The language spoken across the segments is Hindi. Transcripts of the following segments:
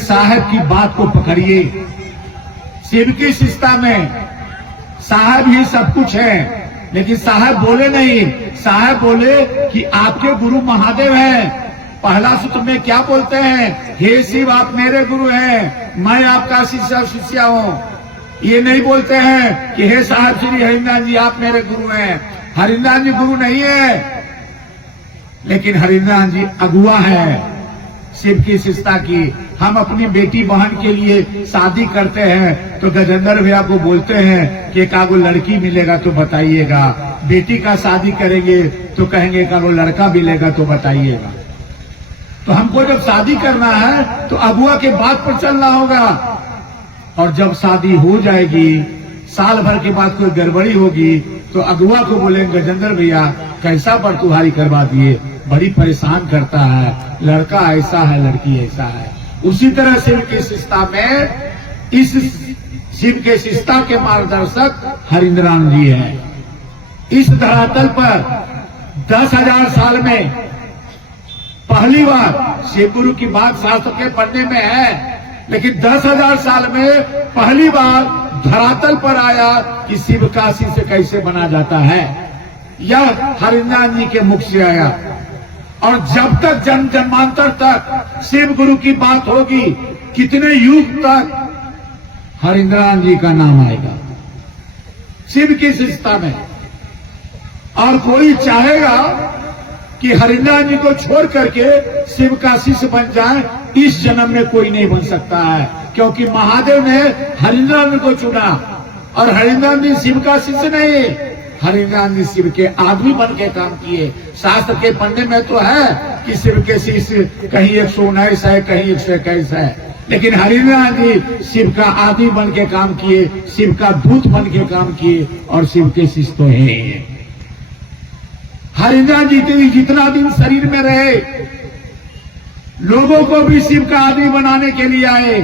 साहब की बात को पकड़िए। शिव की शिष्टता में साहब ही सब कुछ है, लेकिन साहब बोले नहीं। साहब बोले कि आपके गुरु महादेव हैं। पहला सूत्र में क्या बोलते हैं? हे शिव, आप मेरे गुरु हैं, मैं आपका शिष्य हूँ। ये नहीं बोलते हैं कि हे साहब श्री हरिनाथ जी, आप मेरे गुरु हैं। हरिनाथ जी गुरु नहीं है, लेकिन हरिनाथ जी अगुआ है शिव की शिष्टता की। हम अपनी बेटी बहन के लिए शादी करते हैं तो गजेंद्र भैया को बोलते हैं कि एक आगो लड़की मिलेगा तो बताइएगा। बेटी का शादी करेंगे तो कहेंगे एक आगो लड़का मिलेगा तो बताइएगा। तो हमको जब शादी करना है तो अगुआ के बात पर चलना होगा। और जब शादी हो जाएगी, साल भर के बाद कोई गड़बड़ी होगी तो अगुआ को बोलेंगे गजेंद्र भैया कैसा पर तुम्हारी करवा दिए, बड़ी परेशान करता है, लड़का ऐसा है लड़की ऐसा है। उसी तरह शिव की शिष्टता में, इस शिव के शिष्टता के मार्गदर्शक हरिंद्रान जी हैं। इस धरातल पर 10,000 साल में पहली बार शिव गुरु की बात शास्त्र के पढ़ने में है, लेकिन 10,000 साल में पहली बार धरातल पर आया कि शिव काशी से कैसे बना जाता है। यह हरिनाथ जी के मुख से आया। और जब तक जन्म जन्मांतर तक शिव गुरु की बात होगी, कितने युग तक हरिनाथ जी का नाम आएगा शिव की शिष्टता में। और कोई चाहेगा कि हरिनाथ जी को छोड़ करके शिव का शिष्य बन जाए, इस जन्म में कोई नहीं बन सकता है, क्योंकि महादेव ने हरिनाथ जी को चुना। और हरिनाथ जी शिव का शिष्य नहीं, हरिनाथ जी शिव के आदमी बन के काम किए। शास्त्र के पढ़ने में तो है कि शिव के शिष्य कहीं 119 है, कहीं 121 है, लेकिन हरिनाथ जी शिव का आदमी बन के काम किए, शिव का दूत बन के काम किए, और शिव के शिष्य तो हैं। हरिनाथ जी जितना दिन शरीर में रहे, लोगों को भी शिव का आदमी बनाने के लिए आए,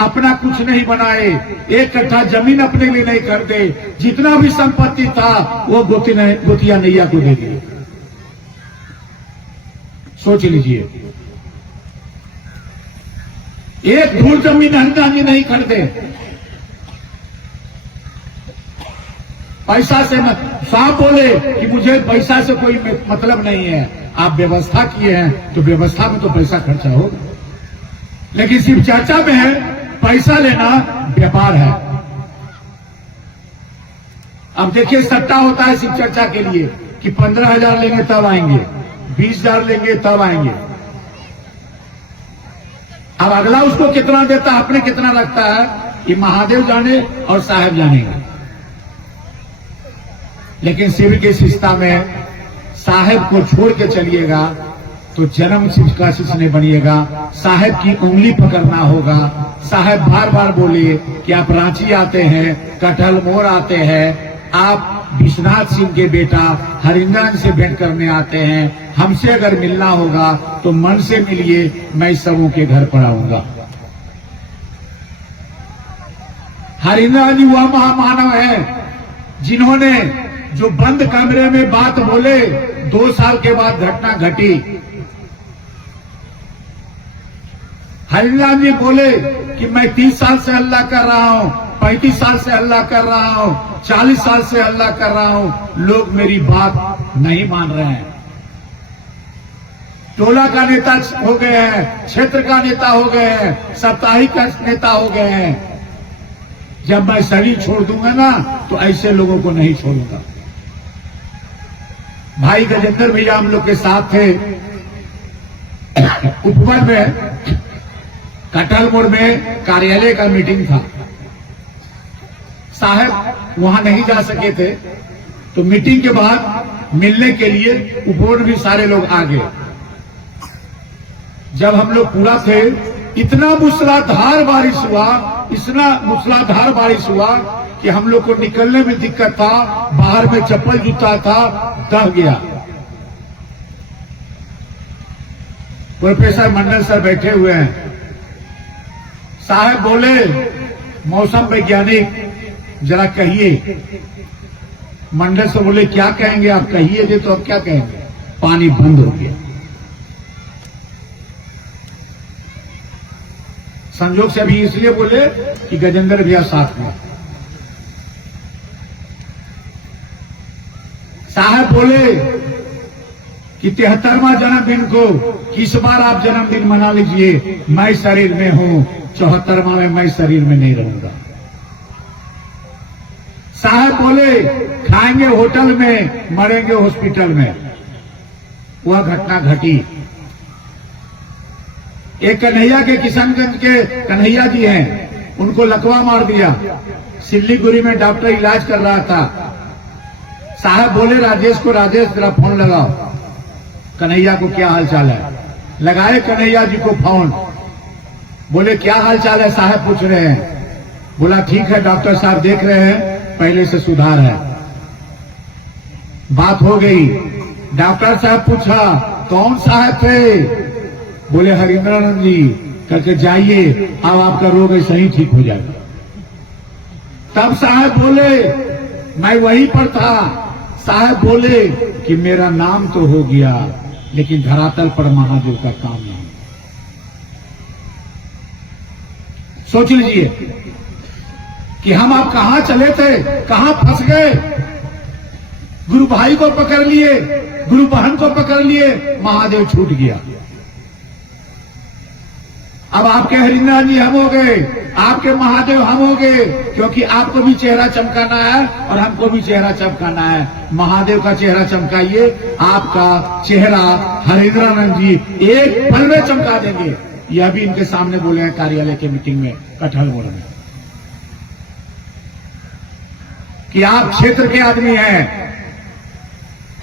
अपना कुछ नहीं बनाए। 1 कट्ठा जमीन अपने लिए नहीं करते, जितना भी संपत्ति था वो गोतिया नैया को दे दिए। सोच लीजिए, एक धूल जमीन हरिनाथ जी नहीं खरीदे। पैसा से साफ बोले कि मुझे पैसा से कोई मतलब नहीं है। आप व्यवस्था किए हैं तो व्यवस्था में तो पैसा खर्चा होगा, लेकिन शिव चर्चा में है पैसा लेना व्यापार है। अब देखिए, सट्टा होता है शिव चर्चा के लिए कि 15,000 लेंगे तब आएंगे, 20,000 लेंगे तब आएंगे। अब अगला उसको कितना देता, अपने कितना रखता है, ये महादेव जाने और साहब जानेंगे। लेकिन शिव की शिष्टता में साहेब को छोड़ के चलिएगा तो जन्म शिव का शिष्य नहीं बनिएगा। साहेब की उंगली पकड़ना होगा। साहेब बार बार बोले कि आप रांची आते हैं, कटहल मोड़ आते हैं, आप विश्वनाथ सिंह के बेटा हरिनाथ से भेंट करने आते हैं, हमसे अगर मिलना होगा तो मन से मिलिए, मैं सबों के घर पर आऊंगा। हरिनाथ जी वह महामानव है जिन्होंने जो बंद कमरे में बात बोले, 2 साल के बाद घटना घटी। हरिनाथ जी बोले कि मैं 30 साल से अल्लाह कर रहा हूं, 35 साल से अल्लाह कर रहा हूं, 40 साल से अल्लाह कर रहा हूं, लोग मेरी बात नहीं मान रहे हैं। टोला का नेता हो गए हैं, क्षेत्र का नेता हो गए हैं, साप्ताहिक का नेता हो गए हैं। जब मैं शरीर छोड़ दूंगा ना तो ऐसे लोगों को नहीं छोड़ूंगा। भाई गजेंद्र भैया हम लोग के साथ थे, उपवन में कटहल मोड़ में कार्यालय का मीटिंग था। साहब वहां नहीं जा सके थे, तो मीटिंग के बाद मिलने के लिए उपवन भी सारे लोग आ गए। जब हम लोग पूरा थे, इतना मूसलाधार बारिश हुआ, इतना मूसलाधार बारिश हुआ कि हम लोग को निकलने में दिक्कत था। बाहर में चप्पल जूता था, दह गया। प्रोफेसर मंडल सर बैठे हुए हैं। साहब बोले, मौसम वैज्ञानिक जरा कहिए। मंडल से बोले क्या कहेंगे आप, कहिए दे तो अब क्या कहेंगे। पानी बंद हो गया। संजोग से अभी इसलिए बोले कि गजेंद्र भैया साथ में। साहब बोले कि 73वां जन्मदिन को किस बार आप जन्मदिन मना लीजिए, मैं शरीर में हूं, 74वां में मैं शरीर में नहीं रहूंगा। साहब बोले खाएंगे होटल में, मरेंगे हॉस्पिटल में। वह घटना घटी। एक कन्हैया के किशनगंज के कन्हैया जी हैं, उनको लकवा मार दिया। सिल्लीगुड़ी में डॉक्टर इलाज कर रहा था। साहब बोले राजेश को, राजेश जरा फोन लगाओ, कन्हैया को क्या हाल चाल है। लगाए कन्हैया जी को फोन। बोले क्या हाल चाल है साहब पूछ रहे हैं। बोला ठीक है डॉक्टर साहब देख रहे हैं, पहले से सुधार है। बात हो गई। डॉक्टर साहब पूछा कौन साहब थे। बोले हरिंद्रानंद जी। करके जाइए, अब आपका रोग ऐसा ही ठीक हो जाएगा। तब साहब बोले मैं वहीं पर था। साहब बोले कि मेरा नाम तो हो गया, लेकिन धरातल पर महादेव का काम नहीं। सोच लीजिए कि हम आप कहां चले थे, कहां फंस गए। गुरु भाई को पकड़ लिए, गुरु बहन को पकड़ लिए, महादेव छूट गया। अब आपके हरिंद्र जी हम हो गए, आपके महादेव हम हो गए, क्योंकि आपको भी चेहरा चमकाना है और हमको भी चेहरा चमकाना है। महादेव का चेहरा चमकाइए, आपका चेहरा हरिंद्रानंद जी एक पल में चमका देंगे। यह भी इनके सामने बोले हैं कार्यालय के मीटिंग में, कटहल मोड़ में, कि आप क्षेत्र के आदमी हैं,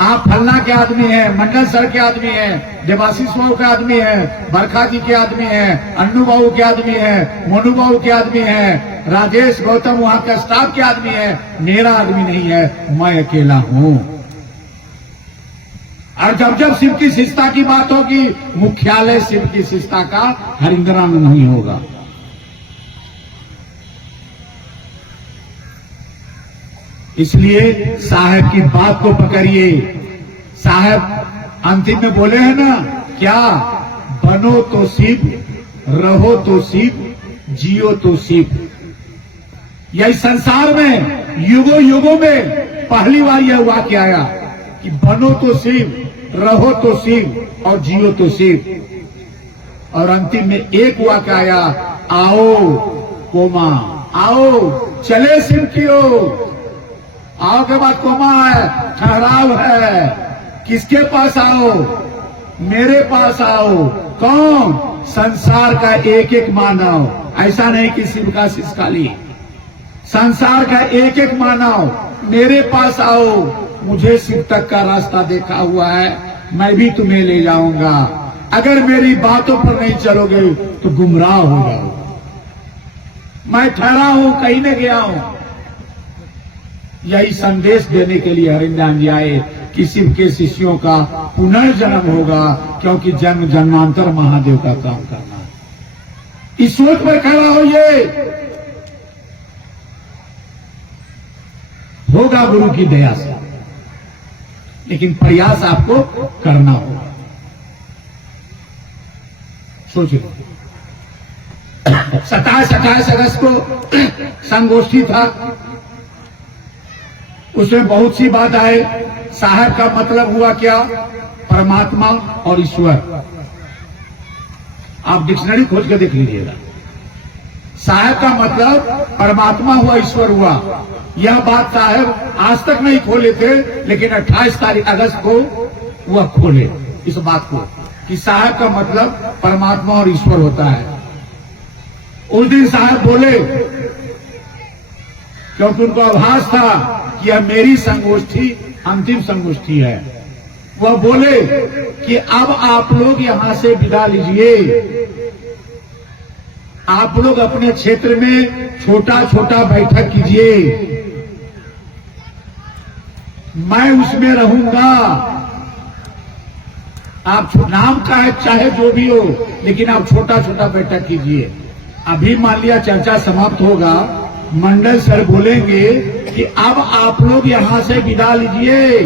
आप फलना के आदमी हैं, मंडल सर के आदमी हैं, देवाशीष बाबू के आदमी हैं, बरखा जी के आदमी हैं, अन्नू बाबू के आदमी हैं, मोनू बाबू के आदमी हैं, राजेश गौतम वहां का स्टाफ के आदमी है। मेरा आदमी नहीं है, मैं अकेला हूं। और जब जब शिव की शिष्टता की बात होगी, मुख्यालय शिव की शिष्टता का हरिंद्रानंद नहीं होगा। इसलिए साहब की बात को पकड़िए। साहब अंतिम में बोले हैं ना, क्या बनो तो शिव, रहो तो शिव, जियो तो शिव। यही संसार में युगों युगों में पहली बार यह वाक्य आया कि बनो तो शिव, रहो तो शिव और जियो तो शिव। और अंतिम में एक वाक्य आया, आओ कोमा, आओ चले शिव की ओर। आओ के बाद कोमा है, ठहराव है। किसके पास आओ? मेरे पास आओ। कौन? संसार का एक एक मानव। ऐसा नहीं कि शिव का शिष्काली, संसार का एक एक मानव मेरे पास आओ। मुझे शिव तक का रास्ता देखा हुआ है, मैं भी तुम्हें ले जाऊंगा। अगर मेरी बातों पर नहीं चलोगे तो गुमराह हो जाओगे। मैं ठहरा हूं, कहीं न गया हूं। यही संदेश देने के लिए हरिंद्र जी आए कि शिव के शिष्यों का पुनर्जन्म होगा, क्योंकि जन्म जन्मांतर महादेव का काम करना है। इस सोच पर खड़ा होइए, होगा गुरु की दया से, लेकिन प्रयास आपको करना होगा। सोचिए 27-28 अगस्त को संगोष्ठी था, उसमें बहुत सी बात आए। साहब का मतलब हुआ क्या? परमात्मा और ईश्वर। आप डिक्शनरी खोज के देख लीजिएगा। साहब का मतलब परमात्मा हुआ, ईश्वर हुआ। यह बात साहब आज तक नहीं खोले थे, लेकिन 28 अगस्त को वह खोले इस बात को कि साहब का मतलब परमात्मा और ईश्वर होता है। उस दिन साहब बोले, क्योंकि उनको आभास था कि यह मेरी संगोष्ठी अंतिम संगोष्ठी है। वह बोले कि अब आप लोग यहां से विदा लीजिए। आप लोग अपने क्षेत्र में छोटा छोटा बैठक कीजिए, मैं उसमें रहूंगा। आप नाम का है चाहे जो भी हो, लेकिन आप छोटा छोटा बैठक कीजिए। अभी मान लिया चर्चा समाप्त होगा, मंडल सर बोलेंगे कि अब आप लोग यहां से विदा लीजिए,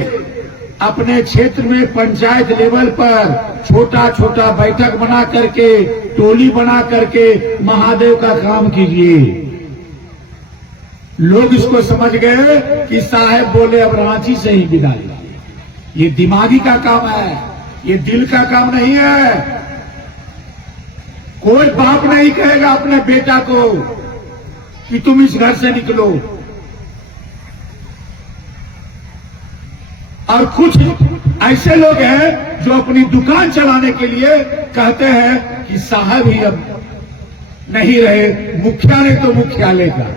अपने क्षेत्र में पंचायत लेवल पर छोटा छोटा बैठक बना करके, टोली बना करके महादेव का काम कीजिए। लोग इसको समझ गए कि साहब बोले अब रांची से ही विदा लीजिए। ये दिमागी का काम है, ये दिल का काम नहीं है। कोई बाप नहीं कहेगा अपने बेटा को कि तुम इस घर से निकलो। और कुछ ऐसे लोग हैं जो अपनी दुकान चलाने के लिए कहते हैं कि साहब ही अब नहीं रहे, मुखियालय तो मुखियालय का।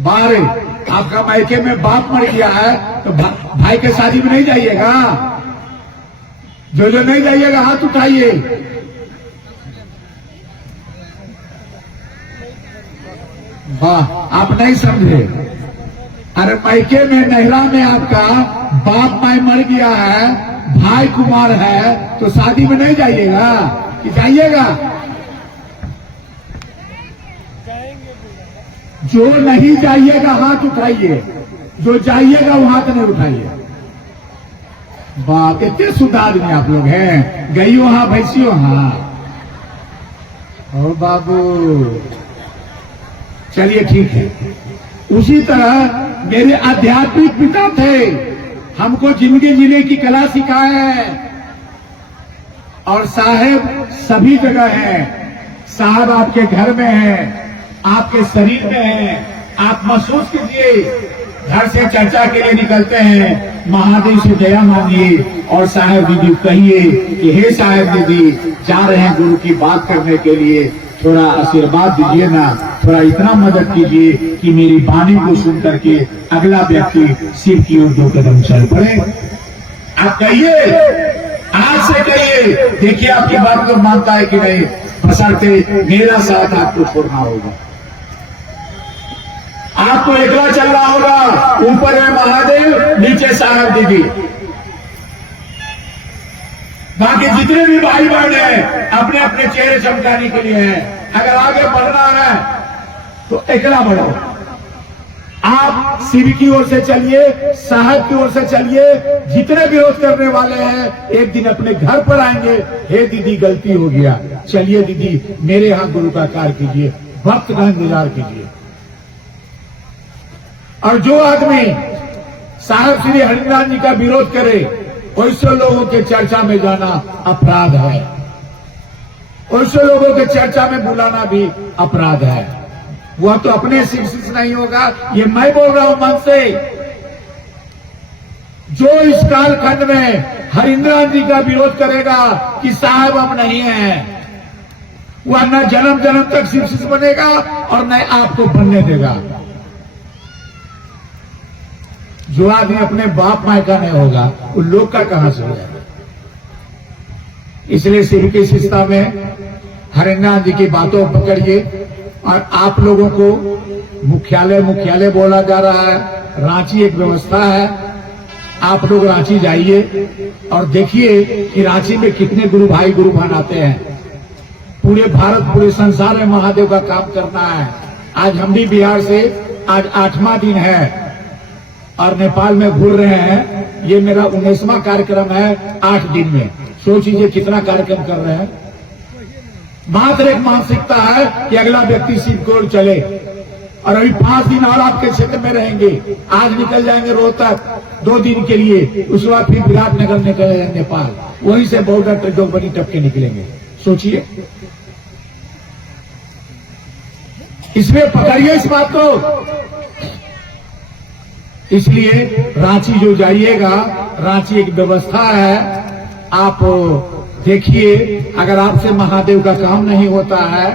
बारे आपका मायके में बाप मर गया है तो भाई के शादी में नहीं जाइएगा। जो नहीं जाइएगा हाथ उठाइए। वाह, आप नहीं समझे। अरे मायके में नहरा में आपका बाप माई मर गया है, भाई कुमार है, तो शादी में नहीं जाइएगा कि जाइएगा? जो नहीं जाइएगा हाथ उठाइए, जो जाइएगा वो हाथ नहीं उठाइए। बाप, इतने शुद्ध आदमी आप लोग हैं। गई वहां भैंसी वहां। ओ बाबू, चलिए ठीक है। उसी तरह मेरे आध्यात्मिक पिता थे, हमको जिंदगी जीने की कला सिखाए है। और साहब सभी जगह है। साहब आपके घर में है, आपके शरीर में है। आप महसूस कीजिए। घर से चर्चा के लिए निकलते हैं, महादेव से दया मांगिए और साहब दीदी कहिए कि हे साहब दीदी जा रहे हैं गुरु की बात करने के लिए, थोड़ा आशीर्वाद दीजिए ना, थोड़ा इतना मदद कीजिए कि मेरी वाणी को सुन करके अगला व्यक्ति शिव की ओर 2 कदम चल पड़े। आप कहिए, आज से कहिए, देखिए आपकी बात को मानता है कि नहीं। बशर्ते मेरा साथ आपको छोड़ना होगा। आपको एकला चलना होगा। ऊपर है महादेव, नीचे साहब दीदी। बाकी जितने भी भाई बहन हैं अपने अपने चेहरे चमकाने के लिए हैं। अगर आगे बढ़ना है तो एकला बढ़ो। आप शिव की ओर से चलिए, साहब की ओर से चलिए। जितने विरोध करने वाले हैं एक दिन अपने घर पर आएंगे, हे दीदी गलती हो गया, चलिए दीदी मेरे यहां गुरु का कार्य कीजिए, वक्त का इंतजार कीजिए। और जो आदमी साहब श्री हरिनाथ जी का विरोध करे, वैसे लोगों के चर्चा में जाना अपराध है। वैसे लोगों के चर्चा में बुलाना भी अपराध है। वह तो अपने शिष्य नहीं होगा, ये मैं बोल रहा हूं मन से। जो इस कालखंड में हरिनाथ जी का विरोध करेगा कि साहब अब नहीं है, वह न जन्म जन्म तक शिष्य बनेगा और न आपको बनने देगा। जो आदमी अपने बाप माय का नहीं होगा, उन लोग का कहां से होगा। इसलिए शिव की शिष्टता में हरिनाथ जी की बातों को पकड़िए। और आप लोगों को मुख्यालय बोला जा रहा है, रांची एक व्यवस्था है। आप लोग रांची जाइए और देखिए कि रांची में कितने गुरु भाई गुरु बहन आते हैं। पूरे भारत पूरे संसार में महादेव का काम करना है। आज हम भी बिहार से आज 8वां दिन है और नेपाल में घूर रहे हैं। ये मेरा 19वां कार्यक्रम है 8 दिन में। सोचिए कितना कार्यक्रम कर रहे हैं। मात्र एक मानसिकता है कि अगला व्यक्ति शिव की ओर चले। और अभी 5 दिन और आपके क्षेत्र में रहेंगे। आज निकल जाएंगे रोहतक 2 दिन के लिए, उसके बाद फिर विराटनगर निकल जाएंगे नेपाल, वहीं से बॉर्डर जोगबनी टपके निकलेंगे। सोचिए, इसमें पकड़िए इस बात को। इसलिए रांची जो जाइएगा, रांची एक व्यवस्था है। आप देखिए, अगर आपसे महादेव का काम नहीं होता है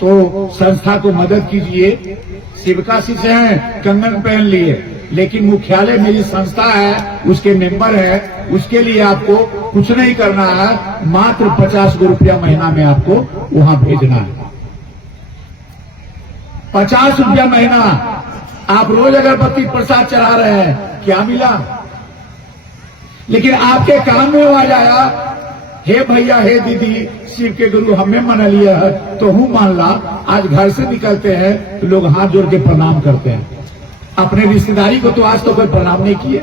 तो संस्था को मदद कीजिए। शिव का शिष्य हैं, कंगन पहन लिए, लेकिन मुख्यालय मेरी संस्था है, उसके मेंबर है। उसके लिए आपको कुछ नहीं करना है, मात्र 50 रुपया महीना में आपको वहां भेजना है। 50 रुपया महीना। आप रोज अगरबत्ती प्रसाद चढ़ा रहे हैं, क्या मिला? लेकिन आपके काम में आ जाया, हे भैया हे दीदी शिव के गुरु हमें मान लिया है तो हूं मान ला। आज घर से निकलते हैं तो लोग हाथ जोड़ के प्रणाम करते हैं। अपने रिश्तेदारी को तो आज तो कोई प्रणाम नहीं किए।